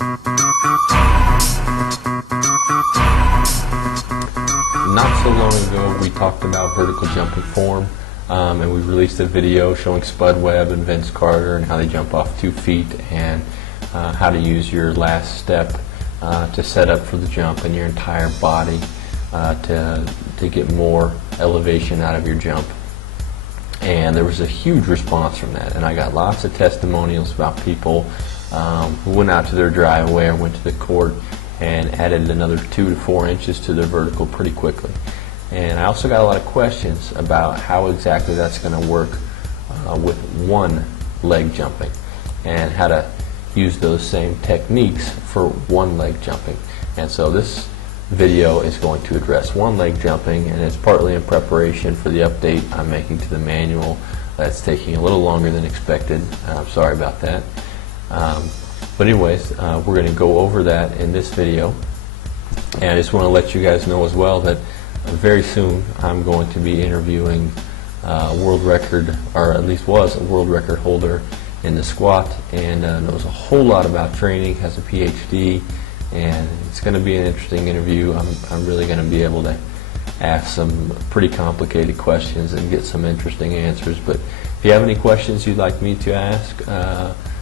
Not so long ago we talked about vertical jumping form, and we released a video showing Spud Webb and Vince Carter and how they jump off 2 feet and how to use your last step to set up for the jump and your entire body to get more elevation out of your jump. And there was a huge response from that, and I got lots of testimonials about people who went out to their driveway or went to the court and added another 2 to 4 inches to their vertical pretty quickly. And I also got a lot of questions about how exactly that's going to work with one leg jumping and how to use those same techniques for one leg jumping. And so this video is going to address one leg jumping, and it's partly in preparation for the update I'm making to the manual that's taking a little longer than expected. I'm sorry about that. But anyways, we're going to go over that in this video, and I just want to let you guys know as well that very soon I'm going to be interviewing world record, or at least was a world record holder in the squat, and knows a whole lot about training, has a PhD, and it's going to be an interesting interview. I'm really going to be able to ask some pretty complicated questions and get some interesting answers. But if you have any questions you'd like me to ask,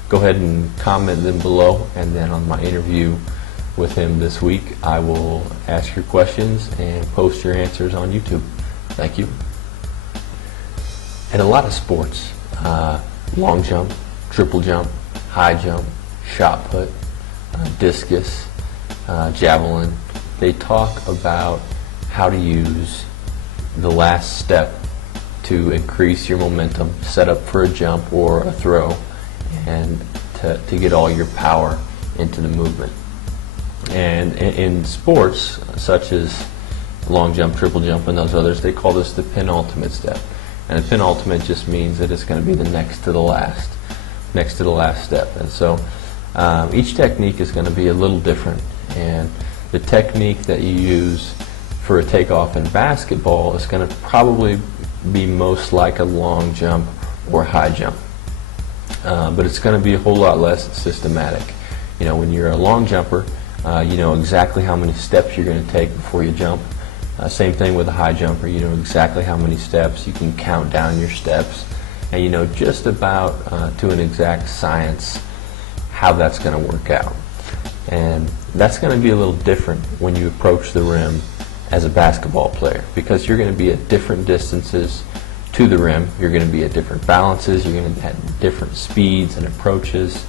go ahead and comment them below, and then on my interview with him this week I will ask your questions and post your answers on YouTube. Thank you. In a lot of sports, long jump, triple jump, high jump, shot put, discus, javelin, they talk about how to use the last step to increase your momentum, set up for a jump or a throw, and to get all your power into the movement. And in sports such as long jump, triple jump, and those others, they call this the penultimate step. And the penultimate just means that it's going to be the next to the last step. And so each technique is going to be a little different, and the technique that you use for a takeoff in basketball is going to probably be most like a long jump or high jump. But it's going to be a whole lot less systematic. You know, when you're a long jumper, you know exactly how many steps you're going to take before you jump. Same thing with a high jumper. You know exactly how many steps. You can count down your steps, and you know just about to an exact science how that's going to work out. And that's going to be a little different when you approach the rim as a basketball player, because you're going to be at different distances to the rim. You're going to be at different balances. You're going to have different speeds and approaches,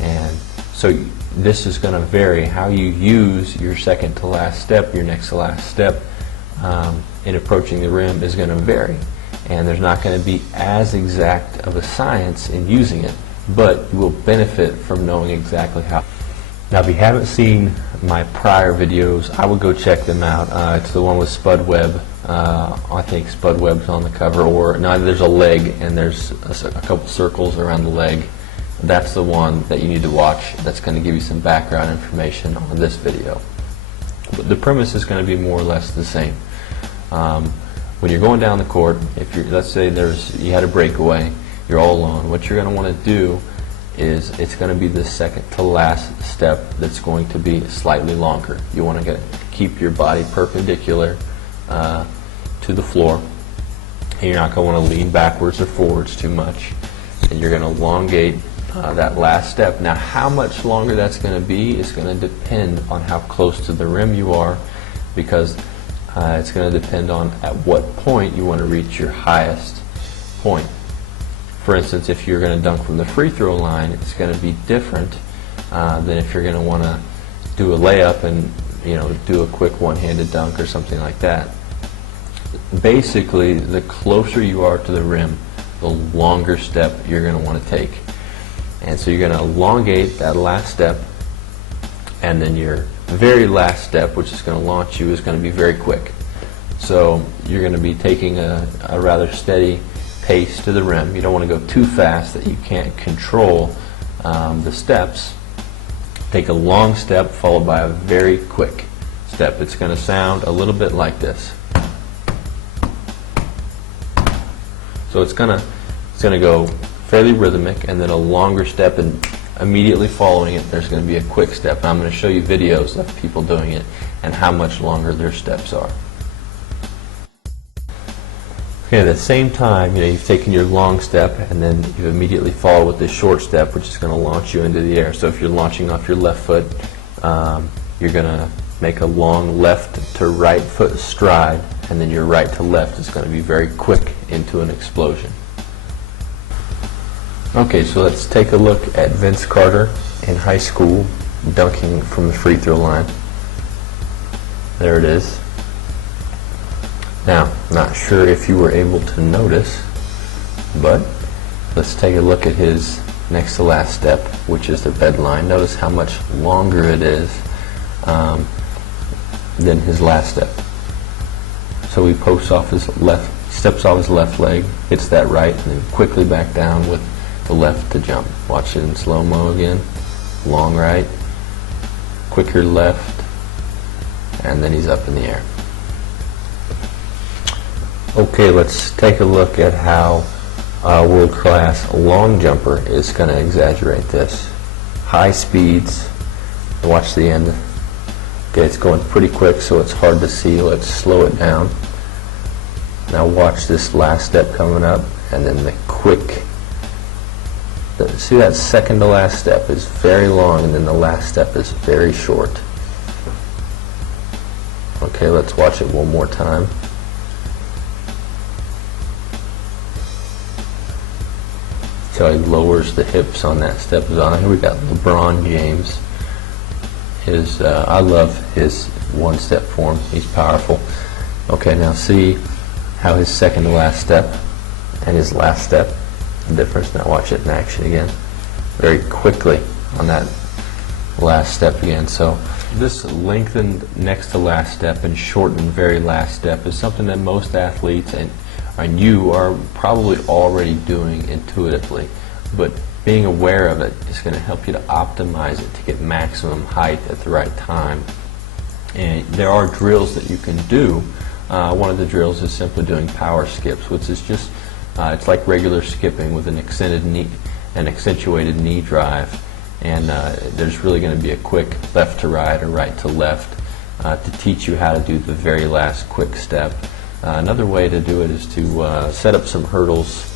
and so this is going to vary. How you use your second to last step, your next to last step in approaching the rim is going to vary, and there's not going to be as exact of a science in using it, but you will benefit from knowing exactly how. Now, if you haven't seen my prior videos, I would go check them out. It's the one with Spud Webb. I think Spud Webb's on the cover, or no, there's a leg and there's a couple circles around the leg. That's the one that you need to watch. That's going to give you some background information on this video. But the premise is going to be more or less the same. When you're going down the court, if you're, let's say you had a breakaway, you're all alone, what you're going to want to do is it's going to be the second to last step that's going to be slightly longer. You want to keep your body perpendicular to the floor, and you're not going to want to lean backwards or forwards too much, and you're going to elongate that last step. Now, how much longer that's going to be is going to depend on how close to the rim you are, because it's going to depend on at what point you want to reach your highest point. For instance, if you're going to dunk from the free throw line, it's going to be different than if you're going to want to do a layup and do a quick one-handed dunk or something like that. Basically, the closer you are to the rim, the longer step you're going to want to take. And so you're going to elongate that last step, and then your very last step, which is going to launch you, is going to be very quick. So you're going to be taking a rather steady pace to the rim. You don't want to go too fast that you can't control the steps. Take a long step followed by a very quick step. It's going to sound a little bit like this. So it's going to go fairly rhythmic, and then a longer step and immediately following it, there's going to be a quick step. And I'm going to show you videos of people doing it and how much longer their steps are. Okay, at the same time, you've taken your long step and then you immediately follow with this short step, which is going to launch you into the air. So if you're launching off your left foot, you're going to make a long left to right foot stride, and then your right to left is going to be very quick into an explosion. Okay, so let's take a look at Vince Carter in high school dunking from the free throw line. There it is. Now, not sure if you were able to notice, but let's take a look at his next to last step, which is the red line. Notice how much longer it is than his last step. So he steps off his left leg, hits that right, and then quickly back down with the left to jump. Watch it in slow-mo again. Long right, quicker left, and then he's up in the air. Okay, let's take a look at how a world-class long jumper is going to exaggerate this. High speeds. Watch the end. Okay, it's going pretty quick, so it's hard to see. Let's slow it down. Now watch this last step coming up, and then the quick. See, that second to last step is very long, and then the last step is very short. Okay, let's watch it one more time. So he lowers the hips on that step. Here we got LeBron James. I love his one-step form. He's powerful. Okay, now see how his second to last step and his last step, the difference. Now watch it in action again. Very quickly on that last step again. So this lengthened next to last step and shortened very last step is something that most athletes and you are probably already doing intuitively, but being aware of it is going to help you to optimize it to get maximum height at the right time. And there are drills that you can do. One of the drills is simply doing power skips, which is just it's like regular skipping with an accentuated knee drive, and there's really going to be a quick left to right or right to left to teach you how to do the very last quick step. Another way to do it is to set up some hurdles.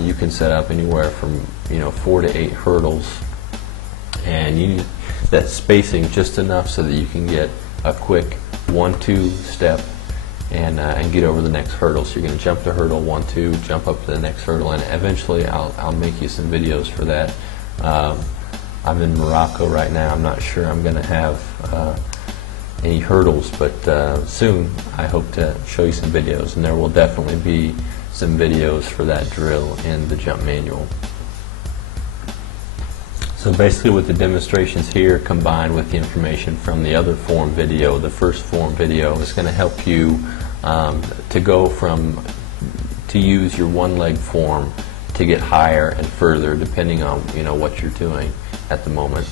You can set up anywhere from 4 to 8 hurdles, and you need that spacing just enough so that you can get a quick 1-2 step and get over the next hurdle. So you're going to jump the hurdle 1-2, jump up to the next hurdle, and eventually I'll make you some videos for that. I'm in Morocco right now. I'm not sure I'm going to have any hurdles, but soon I hope to show you some videos, and there will definitely be some videos for that drill in the jump manual. So basically with the demonstrations here combined with the information from the other form video, the first form video is going to help you to go to use your one leg form to get higher and further depending on what you're doing at the moment,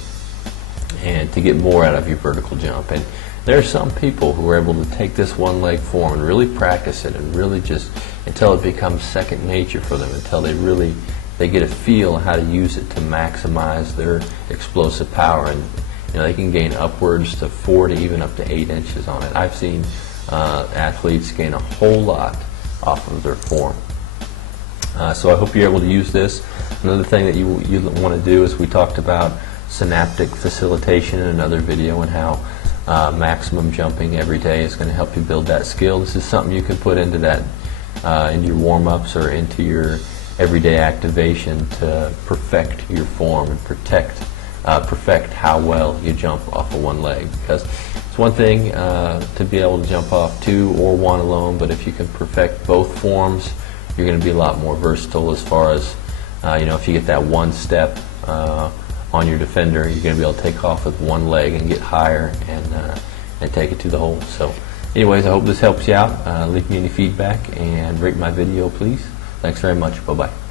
and to get more out of your vertical jump. And there are some people who are able to take this one leg form and really practice it and really just until it becomes second nature for them, until they get a feel how to use it to maximize their explosive power, and they can gain upwards to 4 to even up to 8 inches on it. I've seen athletes gain a whole lot off of their form. So I hope you're able to use this. Another thing that you want to do is we talked about synaptic facilitation in another video, and how maximum jumping every day is going to help you build that skill. This is something you can put into your warm-ups or into your everyday activation to perfect your form and perfect how well you jump off of one leg. Because it's one thing to be able to jump off 2 or 1 alone, but if you can perfect both forms, you're going to be a lot more versatile as far as if you get that one step on your defender, you're going to be able to take off with one leg and get higher and take it to the hole. So anyways, I hope this helps you out. Leave me any feedback and rate my video, please. Thanks very much. Bye-bye.